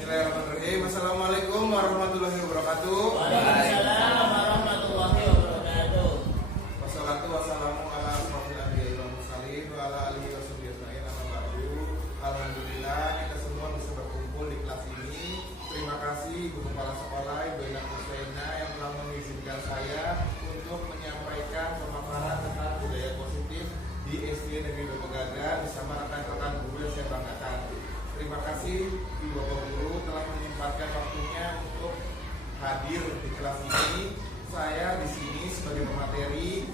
Bismillahirrahmanirrahim. Assalamualaikum warahmatullahi wabarakatuh. Waalaikumsalam warahmatullahi wabarakatuh. Wassalatu wassalamu ala asrofil anbiya'i wal mursalin wa ala alihi washabihi ajmain. Amma ba'du. Alhamdulillah kita semua bisa berkumpul di kelas ini. Terima kasih Ibu Kepala Sekolah Ibu Ina Husaina yang telah mengizinkan saya untuk menyampaikan pemaparan tentang budaya positif di SD Negeri Bepegagan bersama rekan-rekan guru yang saya banggakan. Terima kasih Ibu Bapak Guru telah menyempatkan waktunya untuk hadir di kelas ini. Saya di sini sebagai pemateri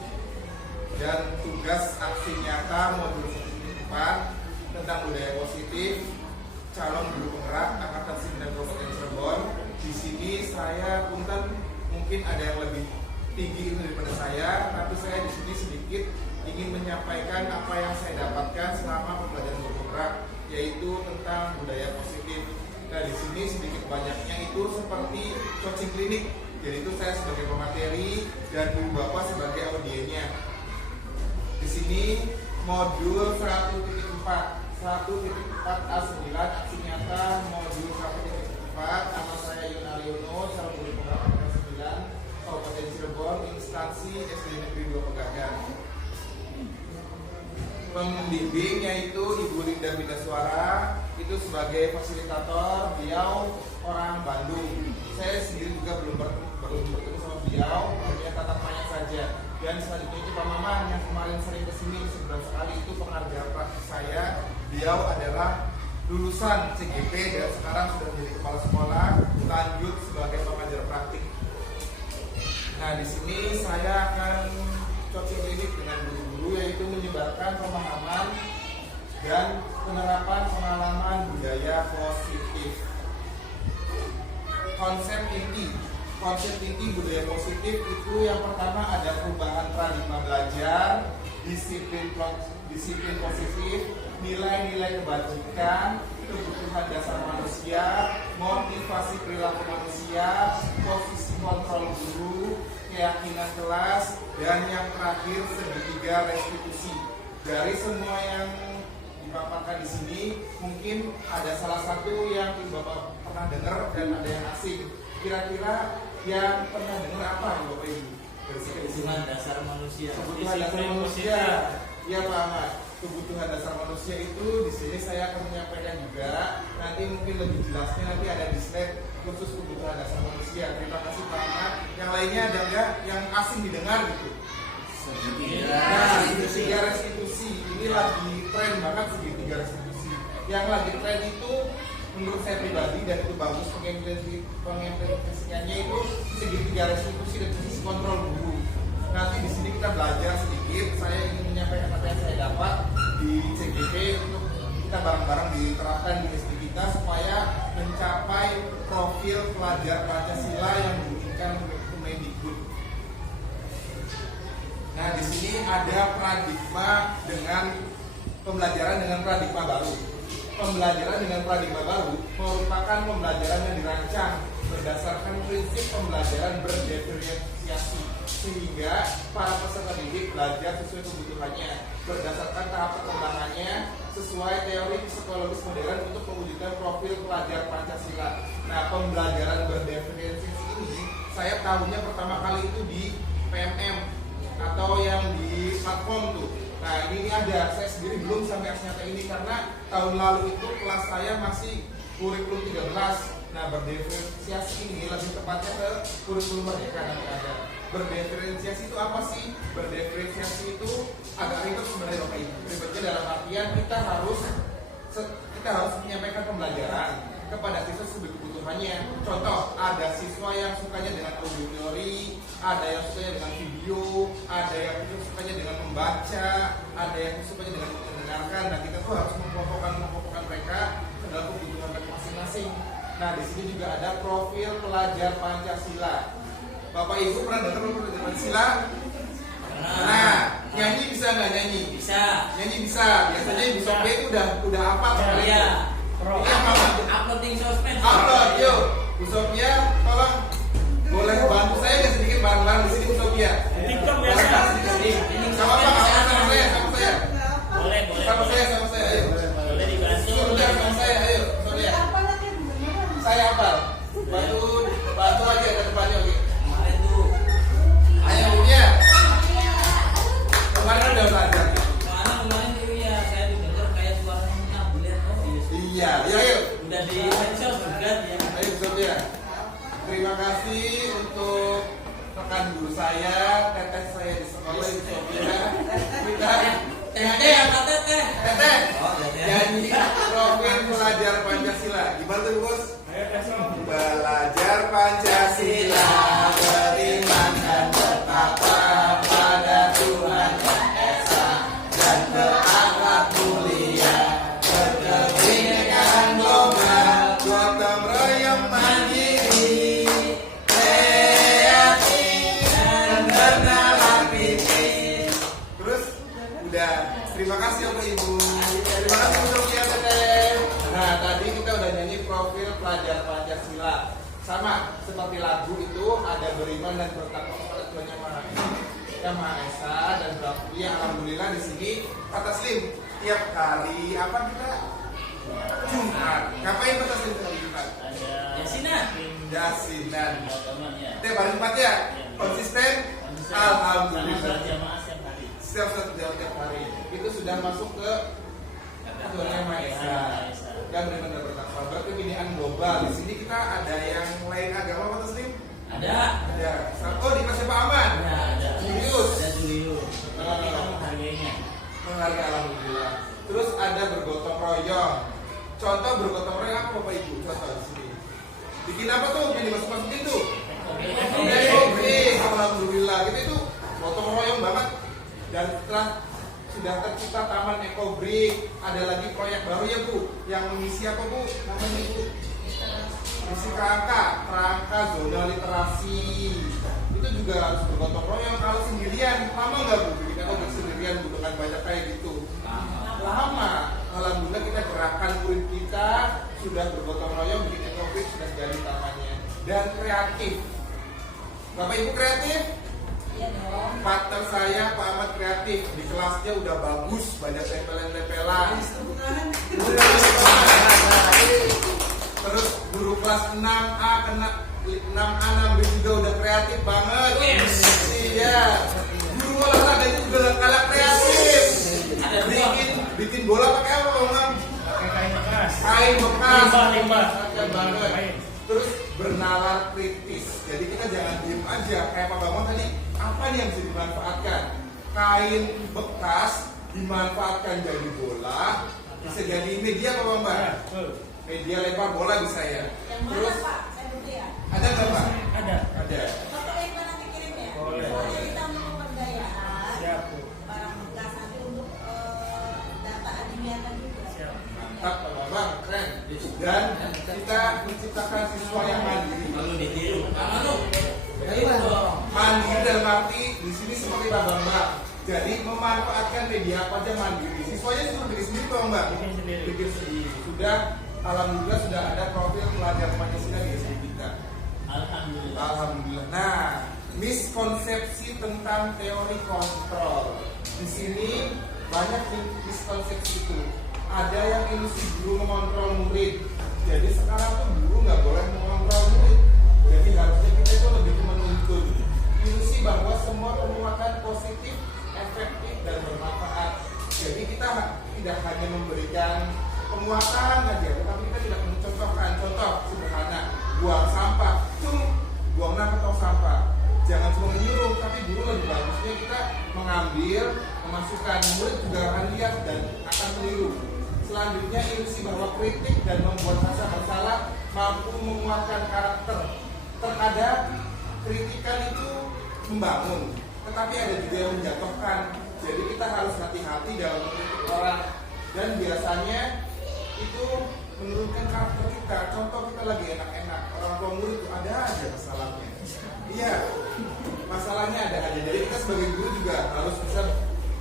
dan tugas aksi nyata modul 4 tentang budaya positif calon guru penggerak Angkatan 9 Kabupaten Cirebon. Di sini saya punten mungkin ada yang lebih tinggi daripada saya, tapi saya di sini sedikit ingin menyampaikan apa yang saya dapatkan selama pembelajaran guru penggerak, yaitu tentang budaya positif. Nah, di sini sedikit banyaknya itu seperti coaching klinik. Jadi itu saya sebagai pemateri dan Ibu Bapak sebagai audiennya. Di sini modul 1.4 A9 aksi nyata modul 1.4. Nama saya Yunal Yono, calon guru penggerak Angkatan 9 Kabupaten Cirebon, instansi SD Negeri 2 Pegagan. Pembimbing yaitu Ibu Linda Bidaswara, itu sebagai fasilitator, beliau orang Bandung. Saya sendiri juga belum bertemu sama beliau, hanya tatap tanya saja. Dan selanjutnya itu Pak Maman yang kemarin sering kesini sebulan sekali, itu pengajar praktis saya. Beliau adalah lulusan CGP dan sekarang sudah menjadi kepala sekolah, lanjut sebagai pengajar praktik. Nah, di sini saya akan coaching klinik dengan guru-guru, yaitu menyebarkan pemahaman dan penerapan pengalaman budaya positif. Konsep inti budaya positif itu yang pertama ada perubahan paradigma belajar, disiplin positif, nilai-nilai kebajikan, kebutuhan dasar manusia, motivasi perilaku manusia, posisi kontrol guru, keyakinan kelas, dan yang terakhir segitiga restitusi. Dari semua yang dipaparkan di sini, mungkin ada salah satu yang Bapak pernah dengar dan ada yang asing. Kira-kira yang pernah dengar apa ya Bapak Ibu? Kebutuhan dasar manusia. Kebutuhan dasar manusia. Ya Pak Ahmad. Kebutuhan dasar manusia itu di sini saya akan menyampaikan juga. Nanti mungkin lebih jelasnya nanti ada di slide khusus kebutuhan dasar manusia. Terima kasih Pak Ahmad. Yang lainnya ada nggak yang asing didengar gitu? Segitiga restitusi. Ini lagi tren banget segitiga restitusi. Yang lagi tren itu menurut saya pribadi dan itu bagus pengimplementasikannya itu segitiga restitusi dan posisi kontrol guru. Nanti di sini kita belajar sedikit. Saya ingin menyampaikan apa yang saya dapat di CGP untuk kita bareng-bareng diterapkan di SD kita supaya mencapai profil pelajar Pancasila yang memungkinkan untuk Kemendikbud. Nah, di sini ada paradigma dengan pembelajaran dengan paradigma baru. Pembelajaran dengan paradigma baru merupakan pembelajaran yang dirancang berdasarkan prinsip pembelajaran berdiferensiasi, sehingga para peserta didik belajar sesuai kebutuhannya berdasarkan tahap perkembangannya sesuai teori psikologis modern untuk mewujudkan profil pelajar Pancasila. Nah, pembelajaran berdiferensiasi ini saya tahunya pertama kali itu di PMM atau yang di platform tuh. Nah, ini ada, saya sendiri belum sampai aksi nyata ini karena tahun lalu itu kelas saya masih kurikulum 13. Nah, berdiferensiasi ini lebih tepatnya ke kurikulum merdeka nanti ada. Berdiferensiasi itu apa sih? Berdiferensiasi itu agak ribet sebenarnya Bapak Ibu. Ribetnya dalam artian kita harus menyampaikan pembelajaran kepada siswa sesuai kebutuhannya. Contoh, ada siswa yang sukanya dengan audio teori, ada yang sukanya dengan video, ada yang sukanya dengan membaca, ada yang sukanya dengan mendengarkan. Dan kita tuh harus mengelompokkan mereka ke dalam kebutuhan mereka masing-masing. Nah, di sini juga ada profil pelajar Pancasila. Bapak Ibu pernah dengar profil pelajar Pancasila? Nah, nyanyi bisa nggak nyanyi? Bisa. Nyanyi bisa. Biasanya Ibu Sophia itu udah apa kali Iya. Ini apa? Uploading sosmed. Upload, yuk. Bu Sophia, tolong boleh bantu saya nggak sedikit bareng-bareng di sini Bu Sophia? TikTok biasa. Sama saya. Boleh. Sama saya, ayo. Boleh dibantu. Suruh sama saya, ayo. Sophia. saya, teteh saya di sekolah di Sofia, kita Teteh apa teteh? teteh Oh, teteh. janji profil pelajar Pancasila. Gimana tuh bos? Belajar Pancasila, beriman dan bertakwa pada Tuhan Yang Esa dan berakhlak mulia, berkebinekaan global, gotong royong mandiri, kreatif dan bernalar kritis. Terus udah, terima kasih Bapak Ibu. Terima kasih untuk ya teteh. Nah tadi kita udah nyanyi profil pelajar Pancasila. Sama seperti lagu itu ada beriman dan bertakwa kepada Tuhan Yang Maha Esa dan berakhlak. Alhamdulillah di sini Pak Taslim tiap hari apa kita Jumat. Ngapain Pak Taslim hari Jumat? Ada Yasinan. Yasinan. Agamanya. Tiap hari Jumat ya? Konsisten? Alhamdulillah. Sama jamaah setiap hari. Setiap hari itu sudah masuk ke Tuhan Yang Maha Esa dan beriman dan bertakwa. Berkebinekaan global. Di sini kita ada yang lain agama Pak Taslim? Ada. Ada. Oh di kelasnya Pak Aman. Ada. Julius. Ada Julius. Tapi kita menghargainya. Menghargai alhamdulillah. Terus ada bergotong royong. Contoh bergotong royong apa Bapak Ibu? Contoh di sini. Bikin apa tuh? Yang dimasuk-masukin tuh? Oke, alhamdulillah. Itu gotong royong banget. Dan setelah sudah tercipta Taman Ekobrik, ada lagi proyek baru ya Bu, yang mengisi apa Bu? Namanya Bu? Misi kerangka zona literasi. Itu juga harus bergotong royong. Kalau sendirian, lama nggak Bu? Bikin ekobrik sendirian Bu dengan banyak kayak gitu. Lama. Alhamdulillah kita gerakan murid kita sudah bergotong royong bikin ekobrik sudah jadi tamannya. Dan kreatif. Bapak Ibu kreatif? Iya dong. Partner saya Pak Ahmad kreatif di kelasnya udah bagus, banyak tempelan-tempelan. Terus guru kelas 6A kena 6A 6B juga udah kreatif banget. Iya. Guru olahraganya juga gak kalah kreatif. Bikin bola pakai apa Bang? Kain bekas. Limbah. Keren banget. Terus bernalar kritis. Jadi kita jangan diem aja kayak Pak Bambang tadi. Apa nih yang bisa dimanfaatkan? Kain bekas dimanfaatkan jadi bola, bisa jadi media Pak Bambang. Media lempar bola bisa ya. Yang mana Terus Pak? Saya butuh ya. ada nggak Pak? Ada. Ada. Foto yang mana dikirim ya? Boleh. Soalnya kita mau pemberdayaan Siap, Bu. barang bekas nanti untuk data adimiatan juga. Siap. Mantap Pak Bambang, keren. Dan kita menciptakan siswa yang mandiri. Lalu ditiru. Mana lu? Mandiri dalam arti di sini seperti Pak Bambang. Jadi memanfaatkan media apa aja mandiri. Siswanya suruh diri sendiri Pak Bambang. Bikin sendiri. Bikin sendiri. Sudah, alhamdulillah sudah ada profil pelajar Pancasila di SD kita. Alhamdulillah. Alhamdulillah. Nah, miskonsepsi tentang teori kontrol. Di sini banyak miskonsepsi itu. Ada yang ilusi guru mengontrol murid. Jadi sekarang tuh guru nggak boleh mengontrol murid. Jadi harusnya kita itu lebih menuntun. Ilusi bahwa semua penguatan positif, efektif dan bermanfaat. Jadi kita tidak hanya memberikan penguatan aja, tetapi kita tidak mencontohkan. Contoh sederhana, buang sampah, buang nafas atau sampah. Jangan cuma menyuruh, tapi guru lebih bagusnya kita mengambil, memasukkan. Murid juga akan lihat dan akan meniru. Selanjutnya ilusi bahwa kritik dan membuat rasa bersalah mampu menguatkan karakter. Terkadang kritikan itu membangun, tetapi ada juga yang menjatuhkan. Jadi kita harus hati-hati dalam mengkritik orang. Dan biasanya itu menurunkan karakter kita. Contoh kita lagi enak-enak, orang tua murid itu ada aja masalahnya. Iya, masalahnya ada aja. Jadi kita sebagai guru juga harus bisa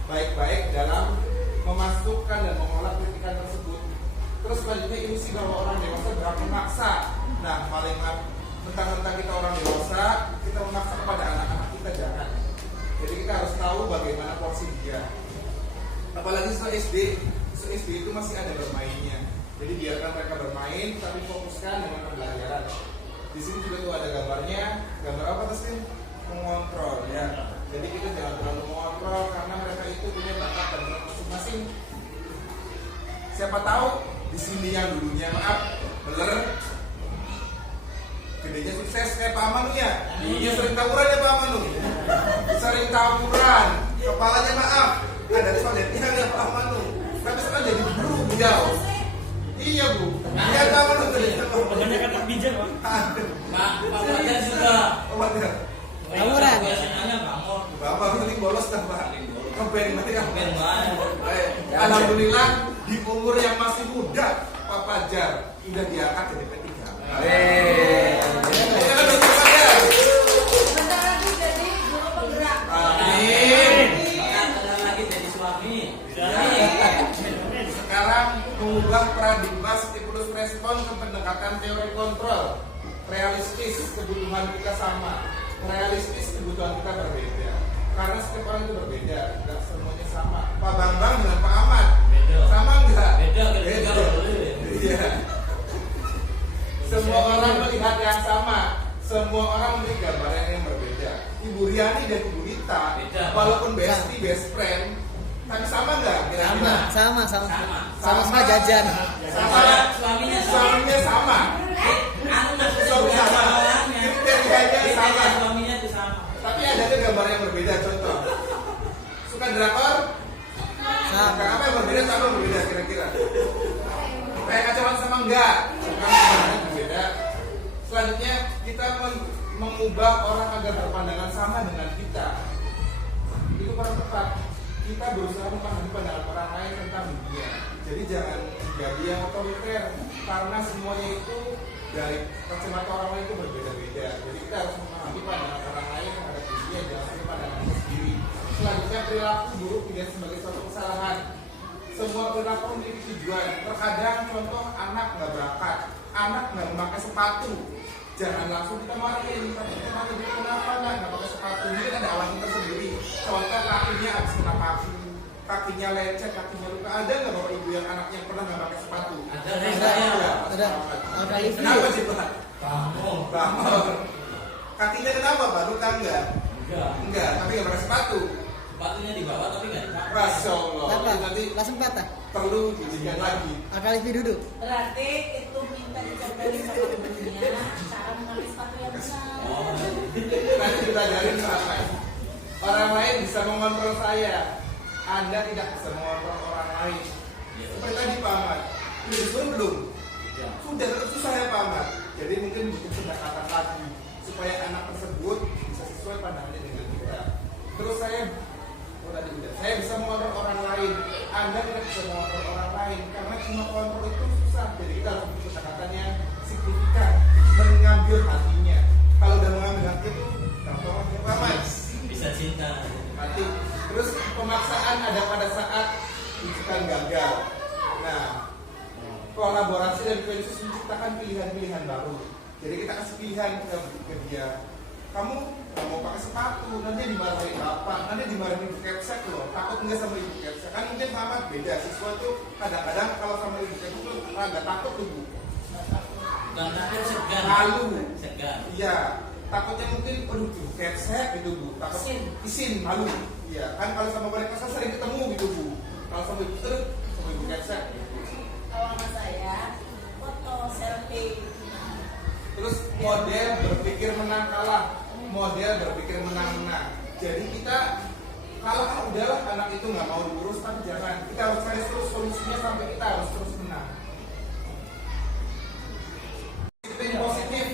baik-baik dalam memasukkan dan mengolah kritikan tersebut. Terus selanjutnya ilusi bahwa orang dewasa berhak memaksa. Nah, paling mentang-mentang kita orang dewasa, kita memaksa kepada anak-anak kita jangan. Jadi kita harus tahu bagaimana porsi dia. Apalagi setelah SD itu masih ada bermainnya. Jadi biarkan mereka bermain, tapi fokuskan dengan pembelajaran. Di sini juga tuh ada gambarnya. Gambar apa tuh sih? Mengontrol ya. Jadi kita jangan terlalu mengontrol karena mereka itu punya bakat dan minat masing-masing. Siapa tahu di sini yang dulunya maaf beler gedenya sukses kayak Pak Manu ya. Dia sering tawuran ya Pak Manu. Sering tawuran, kepalanya maaf. Ada soletnya ya Pak Manu. Tapi sekarang jadi guru beliau. Iya Bu. Iya Pak Manu. Kebanyakan tak bijak, Pak. Pak Fajar juga. Oh Fajar. Tawuran. Biasanya bangun. Bapak paling bolos kan Pak. Ngeband nanti kan. Keren banget. Alhamdulillah di umur yang masih muda Pak Fajar sudah diangkat jadi P3. Bentar lagi jadi guru penggerak. Amin. Ada lagi jadi suami. Sekarang mengubah paradigma stimulus respon ke pendekatan teori kontrol. Realistis, kebutuhan kita sama. Realistis, kebutuhan kita berbeda. Karena setiap orang itu berbeda, tidak semuanya sama. Pak Bambang dengan Pak Ahmad Beda. sama enggak? Beda. Iya. Semua orang melihat yang sama. Semua orang melihat gambaran yang berbeda. Ibu Riani dan Ibu Rita, Beda. walaupun bestie, best friend, tapi sama enggak? Kira-kira? Sama jajan. Suaminya Suaminya sama. Suami sama. Kriterianya sama. Suaminya itu sama. Tapi ada gambar yang berbeda. Contoh, suka drakor? Suka apa yang berbeda sama berbeda kira-kira? Kayak kacamata sama enggak? Suka yang berbeda. Selanjutnya kita mengubah orang agar berpandangan sama dengan kita. Itu kurang tepat. Kita berusaha memahami pandangan orang lain tentang dunia. Jadi jangan jadi yang otoriter karena semuanya itu dari kacamata orang lain itu berbeda-beda. Jadi kita harus memahami pandangan orang lain terhadap dunia, jangan sampai pandangan kita sendiri. Selanjutnya perilaku buruk tidak sebagai suatu kesalahan. Semua perilaku memiliki tujuan. Terkadang contoh anak nggak berangkat, anak nggak memakai sepatu. Jangan langsung kita marahin, tapi kita marahin dia kenapa nggak pakai sepatu? Ini ada alasan tersendiri. Contoh kakinya habis kena paku, kakinya lecet, kakinya luka. Ada nggak bapak ibu yang anaknya pernah nggak pakai sepatu? Ada. Kenapa sih Pak? Bangun. Bangun. Kakinya kenapa Pak? Luka enggak? Enggak, tapi nggak pakai sepatu. Sepatunya di bawah tapi nggak dipakai. Masya Allah. Apa? Itu nanti Langsung patah. perlu dijikan lagi. Akalifi duduk. Berarti itu minta dicobain sama temennya cara mengambil sepatu yang benar. Nanti kita ajarin apa? Orang lain bisa mengontrol saya. Anda tidak bisa mengontrol orang lain. Seperti tadi Pak Ahmad. Udah disuruh belum? Sudah, tetap susah ya Pak Ahmad. Jadi mungkin butuh pendekatan lagi supaya anak tersebut bisa sesuai pandangannya dengan kita. Terus saya bisa mengontrol orang lain. Anda tidak bisa mengontrol orang lain karena cuma kontrol itu susah. Jadi kita harus butuh pendekatan yang signifikan, mengambil hatinya. Kalau udah mengambil hati itu, contoh Pak Ahmad Bisa cinta. mati. Terus pemaksaan ada pada saat ujian gagal. Nah, kolaborasi dan konsensus menciptakan pilihan-pilihan baru. Jadi kita kasih pilihan ke dia. Kamu mau pakai sepatu, nanti dimarahin bapak, nanti dimarahin ibu kepsek loh. Takut nggak sama ibu kepsek? Kan mungkin sama beda. Siswa tuh kadang-kadang kalau sama ibu kepsek tuh agak takut tuh Bu. Bukan takut, segan. Malu. Segan. Iya. Takutnya mungkin aduh ibu kepsek gitu Bu. Takut isin malu. Iya. Kan kalau sama mereka saya sering ketemu gitu Bu. Kalau sama ibu terus sama ibu kepsek. Kalau sama saya foto selfie. Terus model berpikir menang kalah, model berpikir menang-menang. Jadi kita kalah udahlah, anak itu nggak mau diurus, tapi jangan. Kita harus cari terus solusinya sampai kita harus terus menang. Disiplin positif.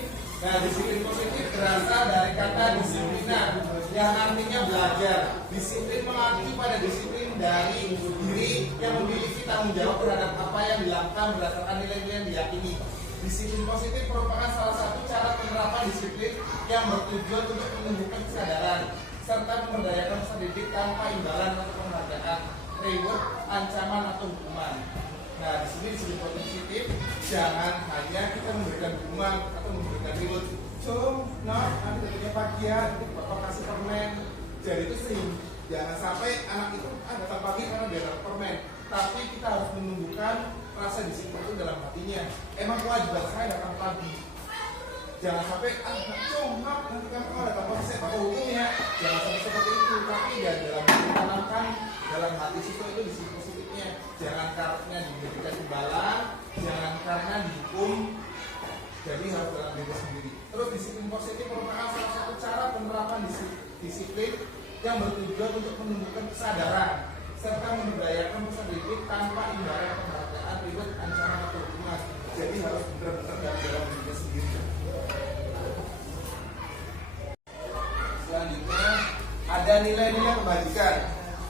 Nah, disiplin positif berasal dari kata disiplina yang artinya belajar. Disiplin mengacu pada disiplin dari diri yang memiliki tanggung jawab terhadap apa yang dilakukan berdasarkan nilai-nilai yang diyakini. Disiplin positif merupakan salah satu cara penerapan disiplin yang bertujuan untuk menumbuhkan kesadaran serta memberdayakan peserta didik tanpa imbalan atau penghargaan, reward, ancaman atau hukuman. Nah, di sini disiplin positif jangan hanya kita memberikan hukuman atau memberikan reward. Nanti punya bagian, bapak kasih permen. Jadi itu sih jangan sampai anak itu datang pagi karena dia dapat permen. Tapi kita harus menumbuhkan rasa disiplin itu dalam hatinya. Emang kewajiban saya datang pagi. Jangan sampai nanti kamu kalau datang pagi saya pakai hukum ya. Jangan sampai seperti itu. Tapi ya dalam ditanamkan dalam hati siswa itu disiplin positifnya. Jangan karena diberikan imbalan, jangan karena dihukum. Jadi harus dalam diri sendiri. Terus disiplin positif merupakan salah satu cara penerapan disiplin yang bertujuan untuk menumbuhkan kesadaran serta memberdayakan peserta didik tanpa imbalan pemerataan ribet ancaman atau hukuman. Jadi harus benar-benar dalam dirinya sendiri. Selanjutnya ada nilai-nilai kebajikan.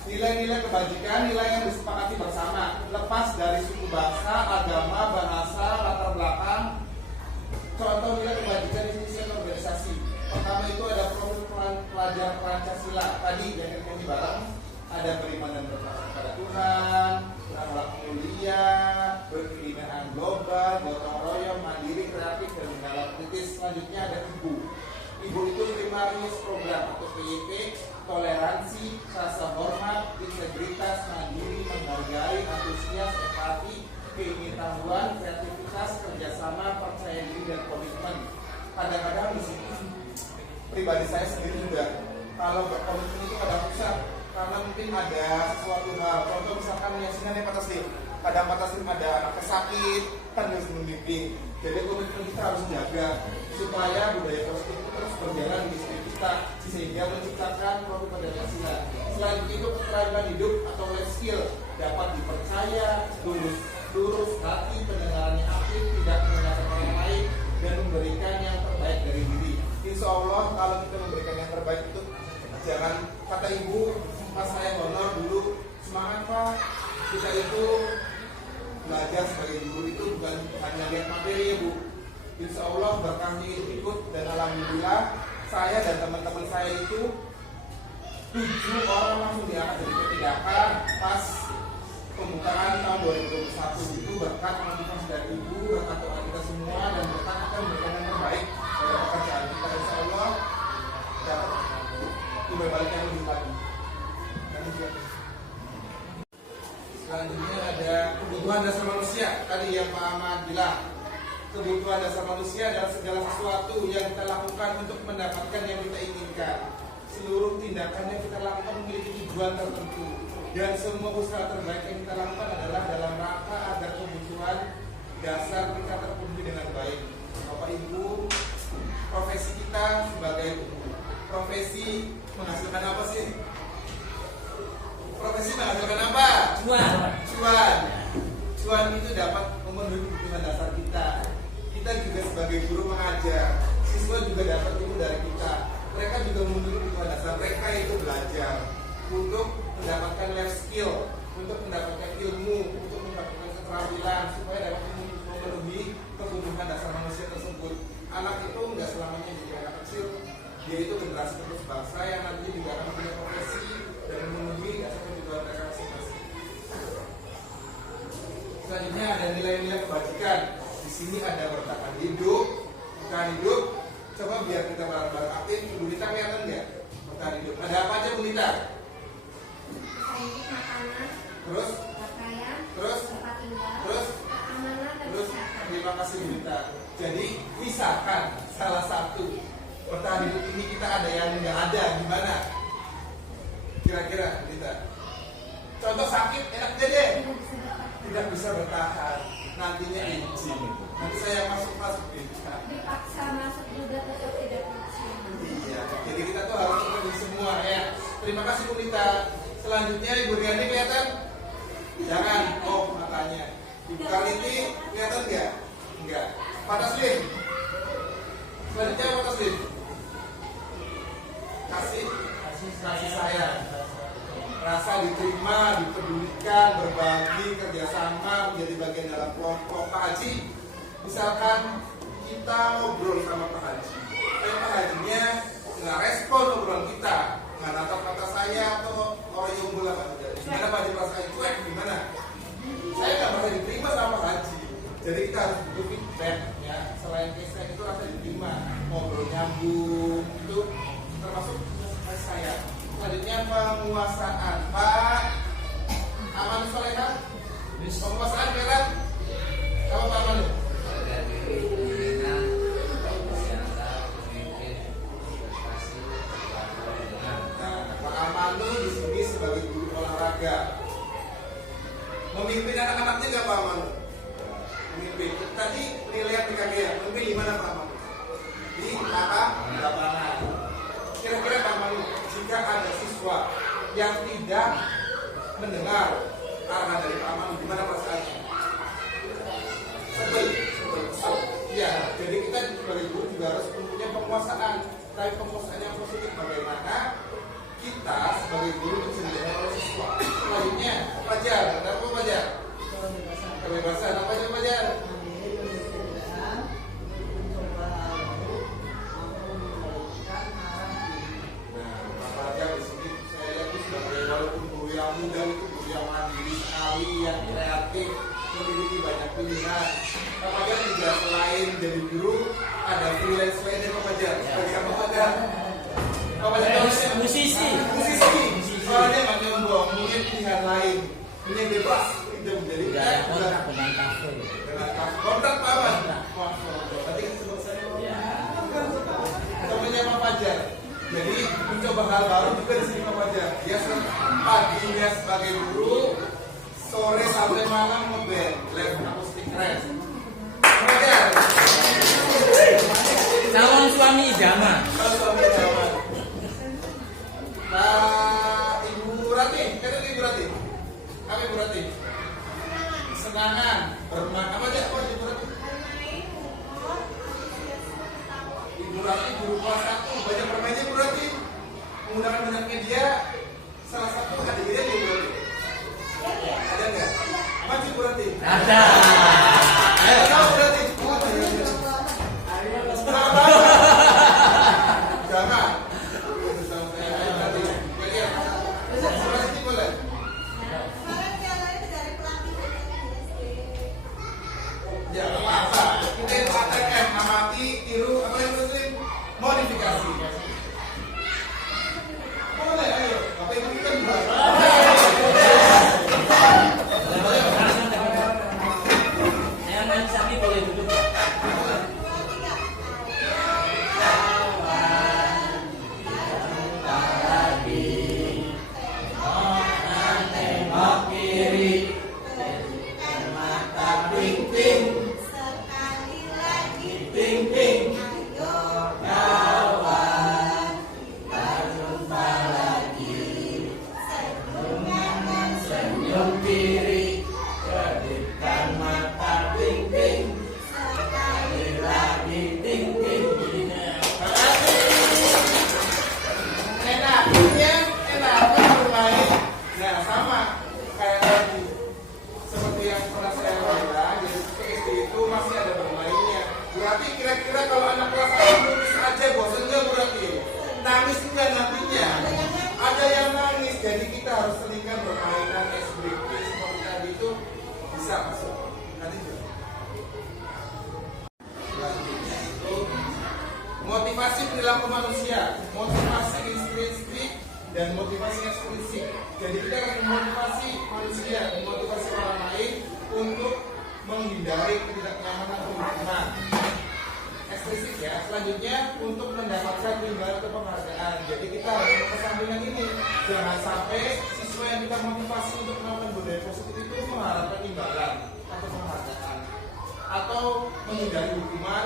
Nilai-nilai kebajikan, nilai yang disepakati bersama, lepas dari suku bangsa, agama, bahasa, latar belakang. Contoh nilai kebajikan institusi organisasi. Pertama itu ada profil pelajar Pancasila. Tadi yang nyanyi bareng, ada beriman dan bertakwa kepada Tuhan, akhlak mulia, berkeinginan global, gotong royong, mandiri, kreatif, dan mendalam kritis. Selanjutnya ada ibu. Ibu itu primaris program atau PYP, toleransi, rasa hormat, integritas, mandiri, menghargai, antusias, empati, keinginahuan, kreativitas, kerjasama, percaya diri, dan komitmen. Kadang-kadang di sini pribadi saya sendiri juga kalau berkomitmen itu kadang susah karena mungkin ada sesuatu hal. Contoh misalkan yasinannya patah slip, kadang patah slip ada anaknya sakit, kan harus membimbing. Jadi komitmen kita harus jaga supaya budaya positif itu terus berjalan di istri kita sehingga menciptakan produk Pancasila. Selain itu keterampilan hidup atau life skill dapat dipercaya, lurus hati, pendengarannya aktif, tidak menyalahkan orang lain, dan memberikan yang terbaik dari diri. Insya Allah kalau kita memberikan yang terbaik itu jangan kata ibu pas saya honor dulu semangat Pak, kita itu belajar sebagai guru itu bukan hanya lihat materi ya Bu. Insya Allah berkahnya ikut dan alhamdulillah saya dan teman-teman saya itu 7 orang langsung diangkat dari P3K pas pembukaan tahun 2021 itu berkat motivasi dari ibu, berkat doa kita semua dan berkat kita memberikan yang terbaik pada pekerjaan kita. Insya Allah dapat timbal balik yang lebih lagi. Selanjutnya ada kebutuhan dasar manusia. Tadi yang Pak Ahmad bilang, kebutuhan dasar manusia adalah segala sesuatu yang kita lakukan untuk mendapatkan yang kita inginkan. Seluruh tindakan yang kita lakukan memiliki tujuan tertentu, dan semua usaha terbaik yang kita lakukan adalah dalam rangka agar kebutuhan dasar kita terpenuhi dengan baik. Bapak Ibu, profesi kita sebagai profesi menghasilkan apa sih? Profesi menghasilkan apa? Cuan. Cuan itu dapat memenuhi kebutuhan dasar kita. Kita juga sebagai guru mengajar, siswa juga dapat ilmu dari kita. Mereka juga memenuhi kebutuhan dasar mereka itu belajar untuk mendapatkan life skill, untuk mendapatkan ilmu, untuk mendapatkan keterampilan supaya dapat memenuhi kebutuhan dasar manusia tersebut. Anak itu nggak selamanya jadi anak kecil, dia itu generasi penerus bangsa yang nantinya juga akan punya profesi dan memenuhi dasar kebutuhan mereka masing-masing. Selanjutnya ada nilai-nilai kebajikan. Di sini ada bertahan hidup, bertahan hidup. Coba biar kita bareng-bareng aktif. Bu Nita kelihatan nggak? Bertahan hidup. Ada apa aja Bu Nita? Makanan, Terus? pakaian, Terus? tempat tinggal, Terus? keamanan dan Terus? kesehatan. Terima kasih Bu Nita. Jadi misalkan salah satu bertahan hidup ini kita ada yang nggak ada, gimana? Kira-kira Bu Nita? Contoh sakit, enak aja deh. Tidak bisa bertahan. Nantinya izin. Nanti saya masuk Nita. Dipaksa masuk juga tetap tidak bisa. Iya, jadi kita tuh harus memenuhi semua ya. Terima kasih Bu Nita. Selanjutnya Ibu Riani kelihatan? Jangan, oh matanya. Ibu Kaliti kelihatan nggak? Enggak. Pak Taslim. Selanjutnya Pak Taslim. Kasih sayang. Rasa diterima, dipedulikan, berbagi, kerjasama, menjadi bagian dalam kelompok. Pak Haji, misalkan kita ngobrol sama Pak Haji, Pak Hajinya nggak respon obrolan kita, nggak natap kata saya atau yang bola Pak. Gimana Pak Haji perasaan cuek gimana? Saya nggak merasa diterima sama Pak Haji. Jadi kita harus butuh feedback ya. Selain kisah itu rasa diterima, ngobrol nyambung itu termasuk kasih sayang. Selanjutnya penguasaan. Pak Aman Soleha, penguasaan kelihatan? Apa Pak Aman? Pak Amanu di sini sebagai guru olahraga. Memimpin anak-anaknya nggak Pak Amanu? Memimpin. Tadi lihat di kaki ya. Memimpin di mana Pak Amanu? Di lapangan. Kira-kira Pak Manu, jika ada siswa yang tidak mendengar arahan dari Pak Manu, gimana perasaannya? Sebel. Ya, jadi kita sebagai guru juga harus mempunyai penguasaan. Tapi penguasaan yang positif, bagaimana kita sebagai guru bisa didengar oleh siswa. Selanjutnya, Fajar, kenapa Fajar? Kebebasan, apa aja Fajar? Muda itu guru yang mandiri sekali, yang kreatif, memiliki banyak pilihan. Pak Fajar juga selain jadi guru, ada freelance lainnya Pak Fajar. Bagi Pak Fajar, Pak Fajar musisi. Soalnya nggak nyombong, mungkin pilihan lain, punya bebas tidak menjadi Kontrak dengan kafe. kontrak Pak Aman. Tadi kan sebut saya. Temennya Pak Fajar. Jadi mencoba hal baru juga di sini Pak Fajar. Dia paginya sebagai guru, sore sampai malam ngeband, live akustik keren. Fajar. Calon suami idaman. Kalau suami zaman. Nah, Ibu Rati, kan itu Ibu Rati. Apa Ibu Rati? Kesenangan, bermain apa aja? Apa Ibu Rati? Ibu Rati guru kelas 1, banyak bermainnya Ibu Rati. Menggunakan banyak media. Salah satu kategorinya di Ibu Rati. Ada nggak? Apa Ibu Rati? Ada. Ayo tahu Ibu Rati. Jangan. Ya, apa? Kita itu ATM, amati, tiru, apa yang muslim? Modifikasi. Boleh, ayo. Apa yang kita buat? Yang main sapi boleh duduk. Enaknya, enaknya bermain. Nah, sama kayak tadi. Seperti yang pernah saya bilang, jadi SD itu masih ada bermainnya. Berarti kira-kira kalau anak kelas 1 nulis aja bosan nggak berarti? Nangis enggak nantinya? Ada yang nangis, jadi kita harus selingkan permainan SBP seperti tadi itu bisa masuk. Nanti juga. Selanjutnya itu motivasi perilaku manusia, motivasi intrinsik dan motivasi ekstrinsik. Jadi kita akan memotivasi manusia, memotivasi orang lain untuk menghindari ketidaknyamanan lingkungan. Ekstrinsik ya. Selanjutnya untuk mendapatkan imbalan atau penghargaan. Jadi kita harus mengesampingkan ini. Jangan sampai siswa yang kita motivasi untuk melakukan budaya positif itu mengharapkan imbalan atau penghargaan atau menghindari hukuman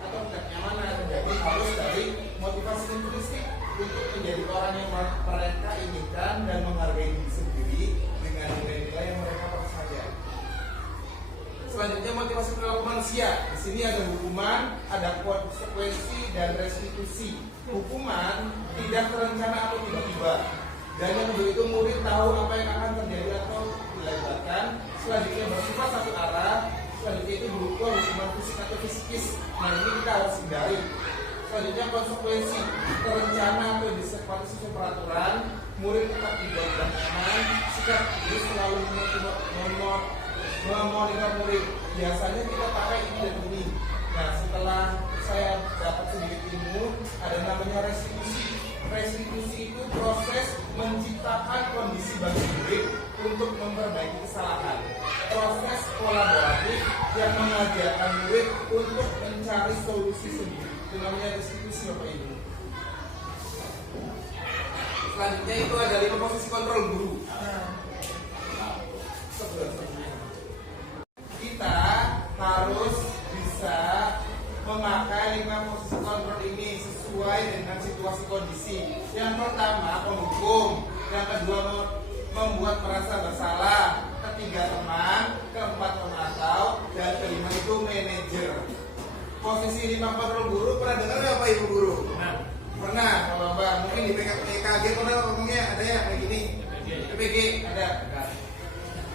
atau ketidaknyamanan. Jadi harus dari motivasi intrinsik untuk menjadi orang yang mereka inginkan dan menghargai diri sendiri dengan nilai-nilai yang mereka percaya. Selanjutnya motivasi perilaku manusia. Di sini ada hukuman, ada konsekuensi dan restitusi. Hukuman tidak terencana atau tiba-tiba. Dan yang kedua itu murid tahu apa yang akan terjadi atau dilebatkan. Selanjutnya bersifat satu arah. Selanjutnya itu berupa hukuman fisik atau psikis. Nah ini kita harus hindari. Selanjutnya konsekuensi terencana atau disepakati sesuai peraturan. Murid tetap tidak nyaman. Sikap guru selalu memonitor murid. Biasanya kita pakai ini dan ini. Nah setelah saya dapat sedikit ilmu, ada namanya restitusi. Restitusi itu proses menciptakan kondisi bagi murid untuk memperbaiki kesalahan. Proses kolaboratif yang mengajarkan murid untuk mencari solusi sendiri. Itu namanya restitusi Bapak Ibu. Selanjutnya itu ada 5 posisi kontrol guru. Kita harus bisa memakai 5 posisi kontrol Yang pertama penghukum, yang kedua membuat merasa bersalah, ketiga teman, keempat pemantau, dan kelima itu manajer. Posisi 5 kontrol guru pernah dengar nggak Pak Ibu Guru? Pernah, kalau Mbak mungkin di PKG pernah ngomongnya ada ya kayak gini. PPG ada.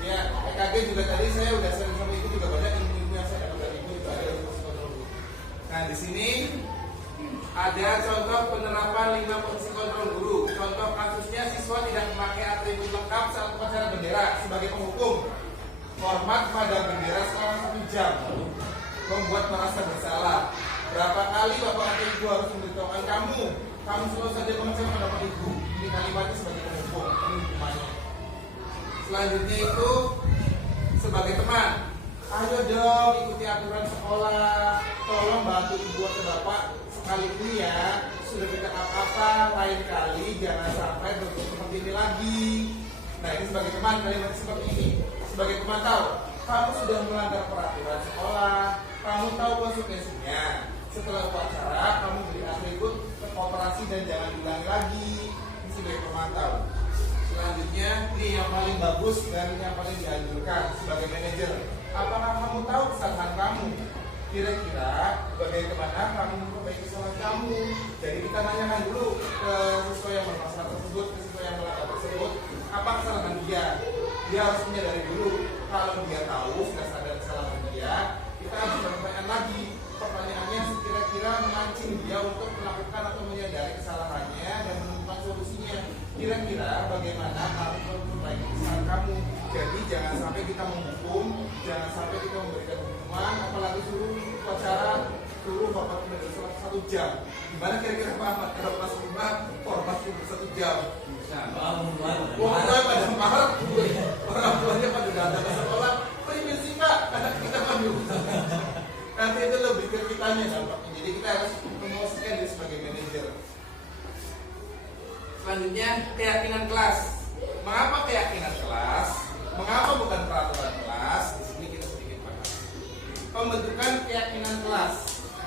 Ya, PKG juga tadi saya udah sering sama itu juga banyak ilmu-ilmu yang saya dapat dari ibu itu ada posisi kontrol guru. Nah di sini ada contoh penerapan 5 posisi kontrol guru. Contoh kasusnya siswa tidak memakai atribut lengkap saat upacara bendera sebagai penghukum. Hormat pada bendera selama 1 jam. Membuat merasa bersalah. Berapa kali bapak atau ibu harus memberitahukan kamu selalu saja mengecewakan pendapat ibu. Ini kalimatnya sebagai penghukum. Ini hukumannya. Selanjutnya itu sebagai teman. Ayo dong ikuti aturan sekolah. Tolong bantu ibu atau bapak sekali ini ya. Sudah tidak apa-apa, lain kali jangan sampai berbuat seperti ini lagi. Nah ini sebagai teman kalimat seperti ini. Sebagai teman tahu, kamu sudah melanggar peraturan sekolah. Kamu tahu konsekuensinya. Setelah upacara, kamu beri atribut kooperasi dan jangan diulangi lagi. Ini sebagai pemantau. Selanjutnya, ini yang paling bagus dan yang paling dianjurkan sebagai manajer. Apakah kamu tahu kesalahan kamu? Kira-kira bagaimana kamu memperbaiki kesalahan kamu? Jadi kita tanyakan dulu ke siswa yang bermasalah tersebut, ke siswa yang melanggar tersebut, apa kesalahan dia? Dia harus menyadari dulu. Kalau dia tahu sudah sadar kesalahan dia, kita harus bertanya lagi. Pertanyaannya kira-kira memancing dia untuk melakukan atau menyadari kesalahannya dan menemukan solusinya. Kira-kira bagaimana kamu memperbaiki kesalahan kamu? Jadi jangan sampai kita menghukum, jangan sampai kita memberikan hukuman, apalagi suruh upacara, suruh bapak belajar 1 jam. Gimana kira-kira Pak Ahmad kalau pas rumah format 1 jam? Wah, pada marah, orang tuanya pada datang ke sekolah, permisi Kak, anak kita maju. Nanti itu lebih ke kitanya dampaknya. Jadi kita harus memposisikan diri sebagai manajer. Selanjutnya keyakinan kelas. Mengapa keyakinan kelas? Mengapa bukan peraturan kelas? Di sini kita sedikit bahas. Pembentukan keyakinan kelas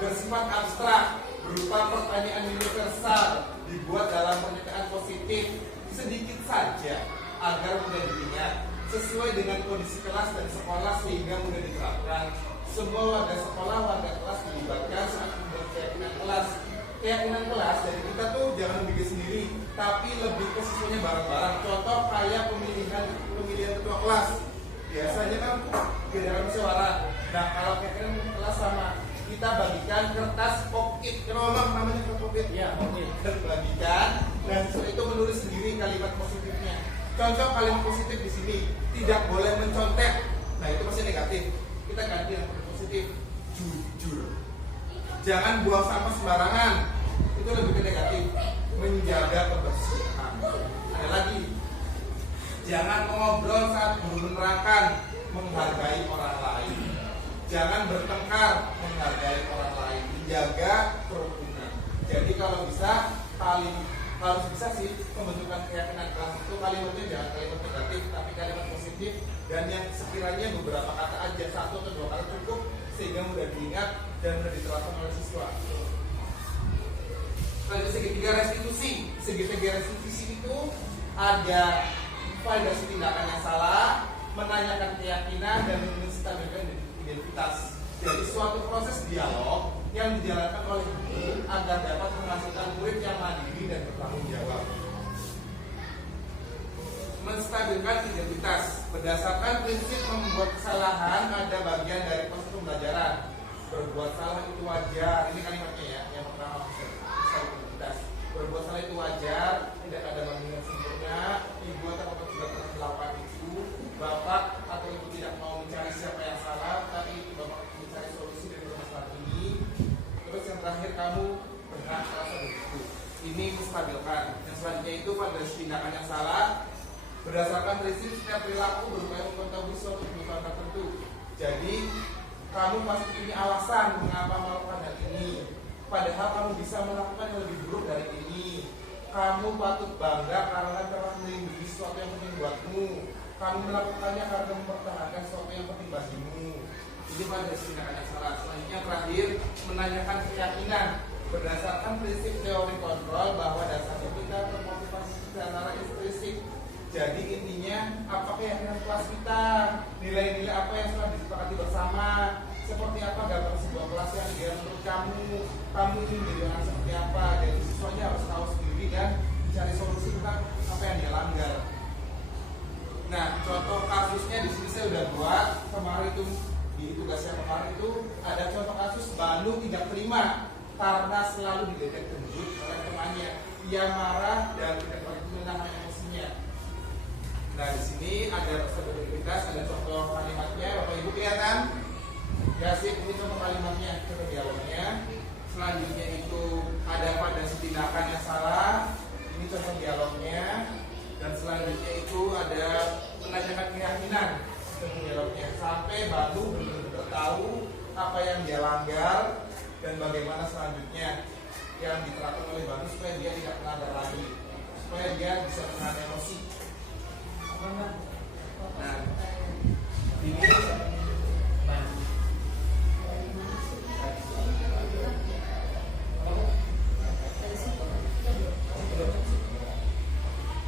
bersifat abstrak, berupa pertanyaan universal, dibuat dalam pernyataan positif sedikit saja agar mudah diingat, sesuai dengan kondisi kelas dan sekolah sehingga mudah diterapkan. Semua warga sekolah, warga kelas dilibatkan saat membuat keyakinan kelas. Keyakinan kelas dari kita tuh jangan bikin sendiri, tapi lebih ke siswanya bareng-bareng. Contoh kayak pemilihan ketua kelas. Biasanya kan beda musyawarah. Nah kalau keyakinan kelas sama, kita bagikan kertas pokit. Kenapa namanya kertas pokit? Ya, pokit. Dan bagikan, dan siswa itu menulis sendiri kalimat positifnya. Contoh kalimat positif di sini, tidak boleh mencontek. Nah itu pasti negatif. Kita ganti yang positif, jujur. Jangan buang sampah sembarangan. Itu lebih ke negatif. Menjaga kebersihan. Ada lagi. Jangan ngobrol saat guru menerangkan. Menghargai orang lain. Jangan bertengkar. Menghargai orang lain. Menjaga kerukunan. Jadi kalau bisa, harus bisa sih pembentukan keyakinan kelas itu kalimatnya jangan kalimat negatif, tapi kalimat positif. Dan yang sekiranya beberapa kata aja, 1 atau 2 kali cukup sehingga mudah diingat dan mudah diterapkan oleh siswa. Selanjutnya segitiga restitusi. Segitiga restitusi itu ada validasi tindakan yang salah, menanyakan keyakinan dan menstabilkan identitas. Jadi suatu proses dialog yang dijalankan oleh guru agar dapat menghasilkan murid yang mandiri dan bertanggung jawab. Menstabilkan identitas berdasarkan prinsip membuat kesalahan ada bagian dari proses pembelajaran. Berbuat salah itu wajar. Ini kalimatnya ya, yang pertama menstabilkan identitas. Berbuat salah itu wajar, tidak ada manusia yang sempurna. Ibu atau bapak juga pernah melakukan itu. Bapak atau ibu tidak mau mencari siapa yang salah, tapi itu bapak mencari solusi dari permasalahan ini. Terus yang terakhir, kamu berhak merasa begitu. Ini menstabilkan. Yang selanjutnya itu pada tindakan yang salah. Berdasarkan prinsip setiap perilaku berupaya mengetahui suatu kebutuhan tertentu. Jadi kamu pasti punya alasan mengapa melakukan hal ini. Padahal kamu bisa melakukan yang lebih buruk dari ini. Kamu patut bangga karena telah melindungi sesuatu yang penting buatmu. Kamu melakukannya karena mempertahankan sesuatu yang penting bagimu. Ini pada tindakan yang salah. Selanjutnya terakhir, menanyakan keyakinan. berdasarkan prinsip teori kontrol bahwa dasarnya kita termotivasi secara intrinsik. Jadi intinya apa keyakinan kelas kita, nilai-nilai apa yang telah disepakati bersama, seperti apa gambar sebuah kelas yang ideal menurut kamu ingin menjadi orang seperti apa. Jadi siswanya harus tahu sendiri dan mencari solusi tentang apa yang dia langgar. Nah, contoh kasusnya di sini saya udah buat kemarin itu di tugasnya kemarin itu ada contoh kasus Banu tidak terima karena selalu diledek gendut oleh temannya. Ia marah dan tidak berani menahan emosinya. Nah, di sini ada subjektivitas, ada contoh kalimatnya. Bapak Ibu kelihatan? Ya sih, ini contoh kalimatnya, contoh dialognya. Selanjutnya itu ada pada tindakan yang salah. Ini contoh dialognya. Dan selanjutnya itu ada menanyakan keyakinan, contoh dialognya. Sampai Banu benar-benar tahu apa yang dia langgar dan bagaimana selanjutnya yang diterapkan oleh Banu supaya dia tidak melanggar lagi, supaya dia bisa menahan emosi. Nah, ini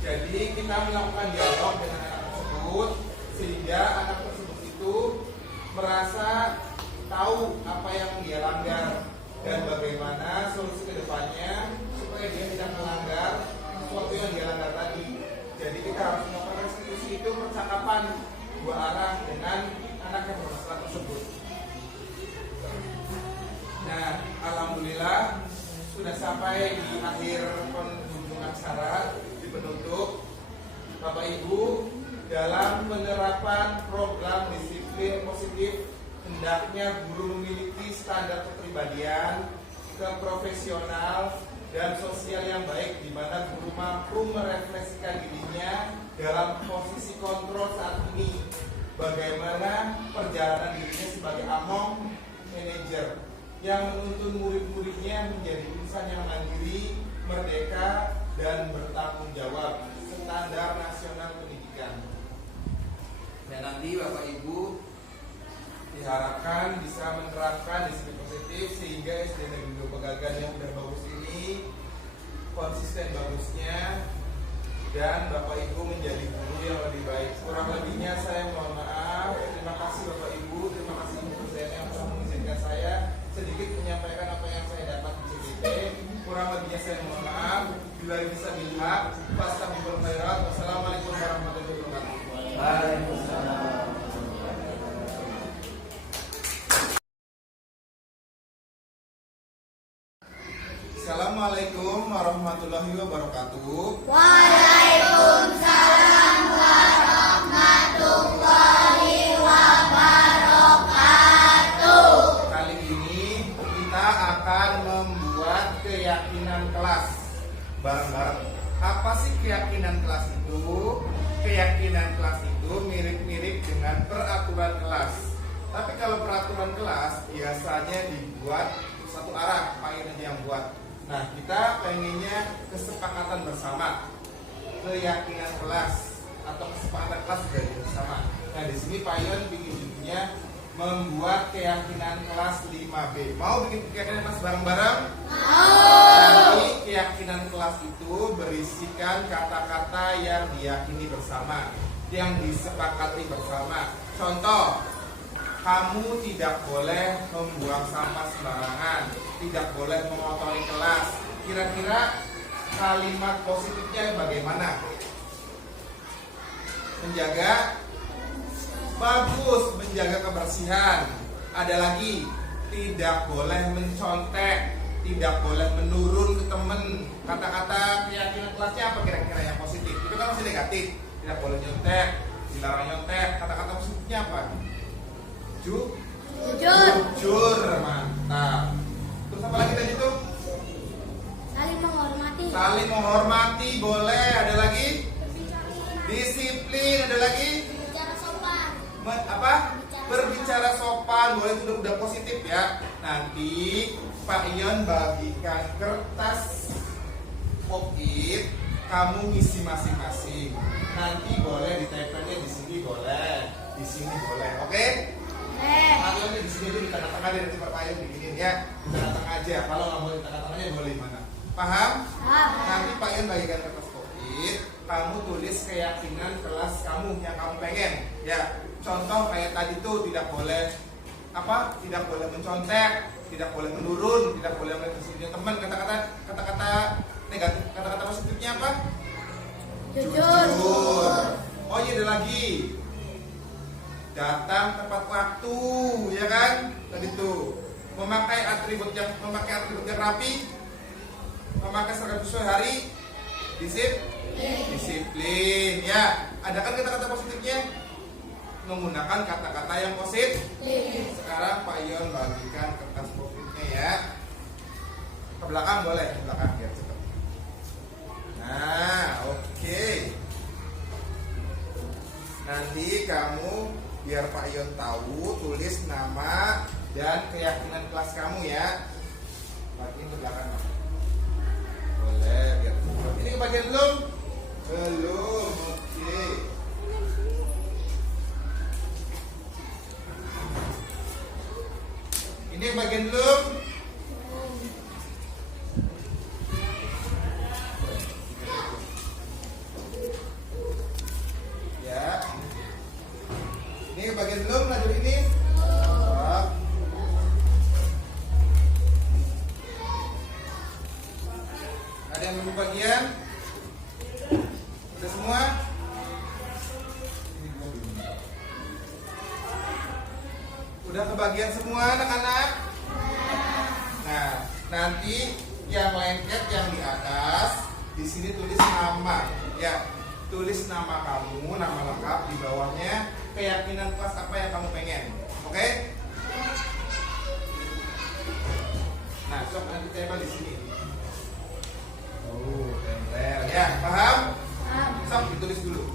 jadi kita melakukan dialog dengan anak tersebut sehingga anak tersebut itu merasa tahu apa yang dia langgar dan bagaimana solusi kedepannya supaya dia tidak melanggar sesuatu yang dia langgar tadi. Jadi kita harus melakukan restitusi itu percakapan dua arah dengan anak yang bermasalah tersebut. Nah, alhamdulillah sudah sampai di akhir penghujung acara di penutup. Bapak Ibu, dalam penerapan program disiplin positif hendaknya guru memiliki standar kepribadian, keprofesional, dan sosial yang baik di mana guru mampu merefleksikan dirinya dalam posisi kontrol saat ini. Bagaimana perjalanan dirinya sebagai among manager yang menuntun murid-muridnya menjadi insan yang mandiri, merdeka, dan bertanggung jawab standar nasional pendidikan. Dan nanti Bapak Ibu diharapkan bisa menerapkan disiplin positif sehingga SD Negeri Pegagan yang udah bagus ini konsisten bagusnya dan Bapak Ibu menjadi guru yang lebih baik. Kurang lebihnya saya mohon maaf. Terima kasih Bapak Ibu, terima kasih Ibu dosen yang telah mengizinkan saya sedikit menyampaikan apa yang saya dapat di CPT. Kurang lebihnya saya mohon maaf. Bila bisa bilhaq, fastaghfirul khairat. Wassalamualaikum warahmatullahi wabarakatuh. Waalaikumsalam. Assalamualaikum warahmatullahi wabarakatuh. Waalaikumsalam warahmatullahi wabarakatuh. Kali ini kita akan membuat keyakinan kelas bareng-bareng. Apa sih keyakinan kelas itu? Keyakinan kelas itu mirip-mirip dengan peraturan kelas. Tapi kalau peraturan kelas biasanya dibuat satu arah, payun aja yang buat. Nah, kita pengennya kesepakatan bersama, keyakinan kelas atau kesepakatan kelas dari bersama. Nah, di sini Pak Yon bikin judulnya membuat keyakinan kelas 5B. Mau bikin keyakinan kelas bareng-bareng? Nanti keyakinan kelas itu berisikan kata-kata yang diyakini bersama, yang disepakati bersama. Contoh, kamu tidak boleh membuang sampah sembarangan, tidak boleh mengotori kelas. Kira-kira kalimat positifnya bagaimana? Menjaga, bagus, menjaga kebersihan. Ada lagi, tidak boleh mencontek, tidak boleh menurun ke temen. Kata-kata keyakinan kelasnya apa kira-kira yang positif? Itu kan masih negatif. Tidak boleh nyontek, dilarang nyontek. Kata-kata positifnya apa? Jujur, mantap. Terus apa lagi tadi tuh? Saling menghormati. Saling menghormati, boleh. Ada lagi? Disiplin, ada lagi? Bicara sopan. Berbicara sopan, boleh, itu udah positif ya. Nanti Pak Ion bagikan kertas pop-it, kamu ngisi masing-masing. Nanti boleh ditempelnya di sini, boleh, di sini boleh, oke? Pak Ion di sini dulu di tengah-tengah, dari Pak Ion bikinin ya, di tengah-tengah aja. Kalau nggak boleh tanda tangannya boleh mana? Paham? Nanti Pak Ian bagikan kertas poin. Kamu tulis keyakinan kelas kamu yang kamu pengen. Ya, contoh kayak tadi tuh tidak boleh apa? Tidak boleh mencontek, tidak boleh menurun, tidak boleh menyakiti teman. Kata-kata negatif, kata-kata positifnya apa? Jujur. Oh iya ada lagi. Datang tepat waktu, ya kan? Tadi tuh memakai atribut yang rapi, memakai seragam sesuai hari, disiplin. Ya, ada kan kata-kata positifnya? Menggunakan kata-kata yang positif. Sekarang Pak Ion bagikan kertas positifnya ya. Ke belakang boleh, ke belakang biar cepat. Nah, oke. Nanti kamu biar Pak Ion tahu, tulis nama dan keyakinan kelas kamu ya. Bagian ke belakang. Boleh, biar cepat. Ini kebagian belum? Belum, oke. Ini bagian belum? Ya. Ini bagian belum lanjut ini? Oh. Ada yang belum bagian? Sudah semua? Udah kebagian semua anak-anak? Nah, nanti yang lengket yang di atas, di sini tulis nama, ya. Tulis nama kamu, nama lengkap di bawahnya, keyakinan kelas apa yang kamu pengen. Oke? Nah, sok nanti tempel di sini. Oh, tempel. Ya, paham? Sok ditulis dulu.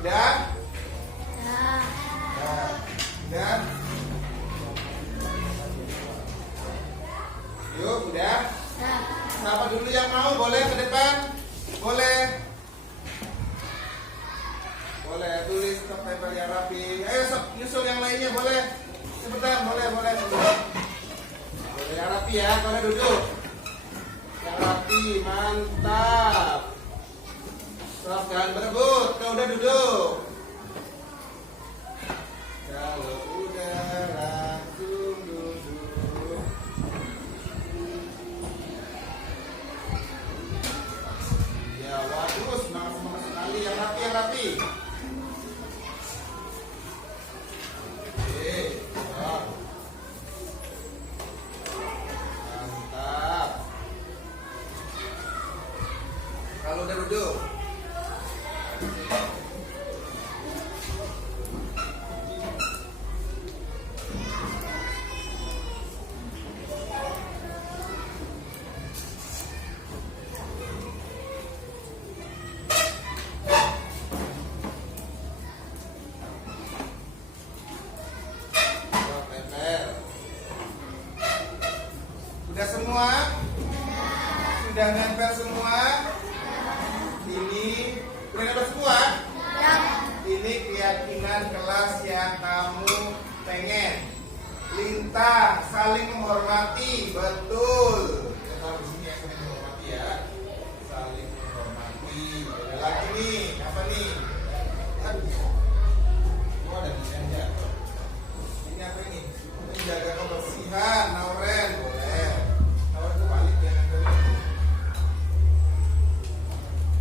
Udah? Udah? Yuk, udah? Siapa dulu yang mau? Boleh ke depan? Boleh? Boleh, tulis tempel yang rapi. Ayo, sok, nyusul yang lainnya, boleh? Cepetan, boleh. Boleh yang rapi ya, boleh duduk. Yang rapi, mantap. Sok, jangan berebut, kalau udah duduk. Kalau udah langsung duduk. Ya, waduh, semangat sekali. Yang rapi. Oke, sok. Mantap. Kalau udah duduk. Sudah semua? Sudah nempel semua? Ini udah nempel semua? Ini keyakinan kelas yang kamu pengen. Lintah, saling menghormati, betul. Kita tahu di sini ya, saling menghormati ya. Saling menghormati. Ada lagi nih, apa nih? Aduh. Oh, ada desainnya. Ini apa ini? Menjaga kebersihan, Nauren, boleh. Nauren itu balik ya.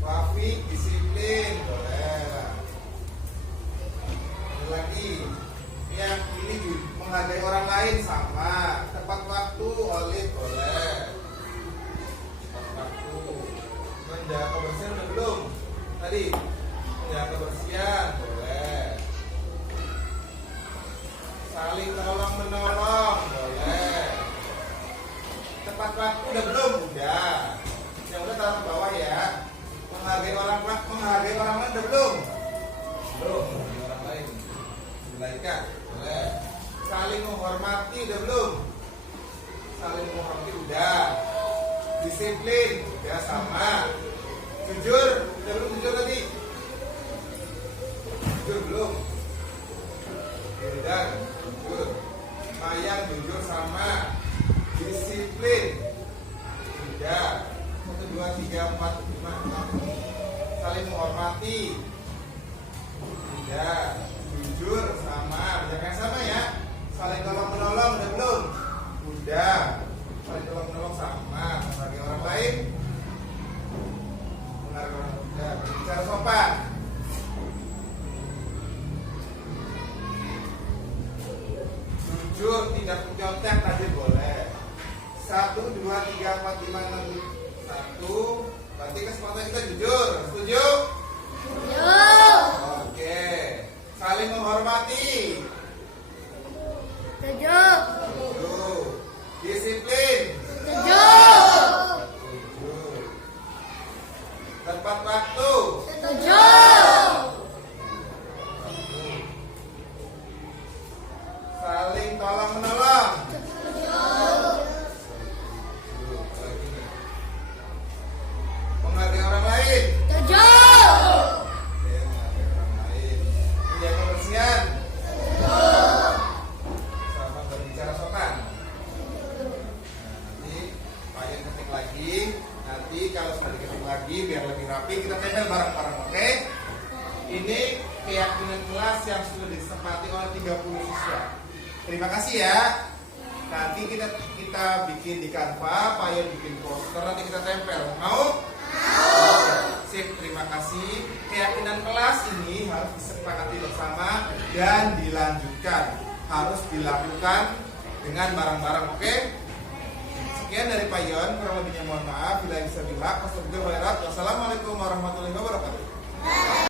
Wafik, disiplin, boleh. Ada lagi. Yang ini juga menghargai orang lain sama. Tepat waktu, Olive, boleh. Tepat waktu. Menjaga kebersihan udah belum? Tadi menjaga kebersihan, boleh. Saling tolong menolong, boleh. Tepat waktu udah belum? Udah. Yang udah taruh ke bawah ya. Menghargai orang lain udah belum? Belum. Menghargai orang lain. Dilaikan, boleh. Saling menghormati udah belum? Saling menghormati udah. Disiplin udah sama. Jujur udah belum? Jujur tadi? jujur belum? Dan jujur. Mayang jujur sama. Disiplin. Sudah. 1, 2, 3, 4, 5, 6. Saling menghormati. Sudah. Jujur sama. Banyak yang sama ya. Saling tolong menolong udah belum? Udah. Saling tolong menolong sama. Menghargai orang lain. Menghargai orang lain. Udah. Berbicara sopan. Jujur, tidak mencontek tadi boleh. 1, 2, 3, 4, 5, 6, 1. Berarti kesempatan kita jujur. Setuju? Setuju. Oke. Saling menghormati. Setuju. Setuju. Disiplin. Setuju. Setuju. Tepat waktu. Setuju. Saling tolong menolong. Setuju. Menghargai orang lain. Setuju. Oke, menghargai orang lain. Menjaga kebersihan. Sama berbicara sopan. Nah, nanti Pak Yan ketik lagi. Nanti kalau sudah diketik lagi biar lebih rapi kita tempel bareng-bareng. Oke? Ini keyakinan kelas yang sudah disepakati oleh 30 siswa. Terima kasih ya. Nanti kita bikin di Canva, Pak Yan bikin poster, nanti kita tempel. Mau? Sip, terima kasih. Keyakinan kelas ini harus disepakati bersama dan dilanjutkan. Harus dilakukan dengan bareng-bareng, oke? Sekian dari Pak Yon, kurang lebihnya mohon maaf. Bila bisa bilang, wassalamualaikum warahmatullahi wabarakatuh.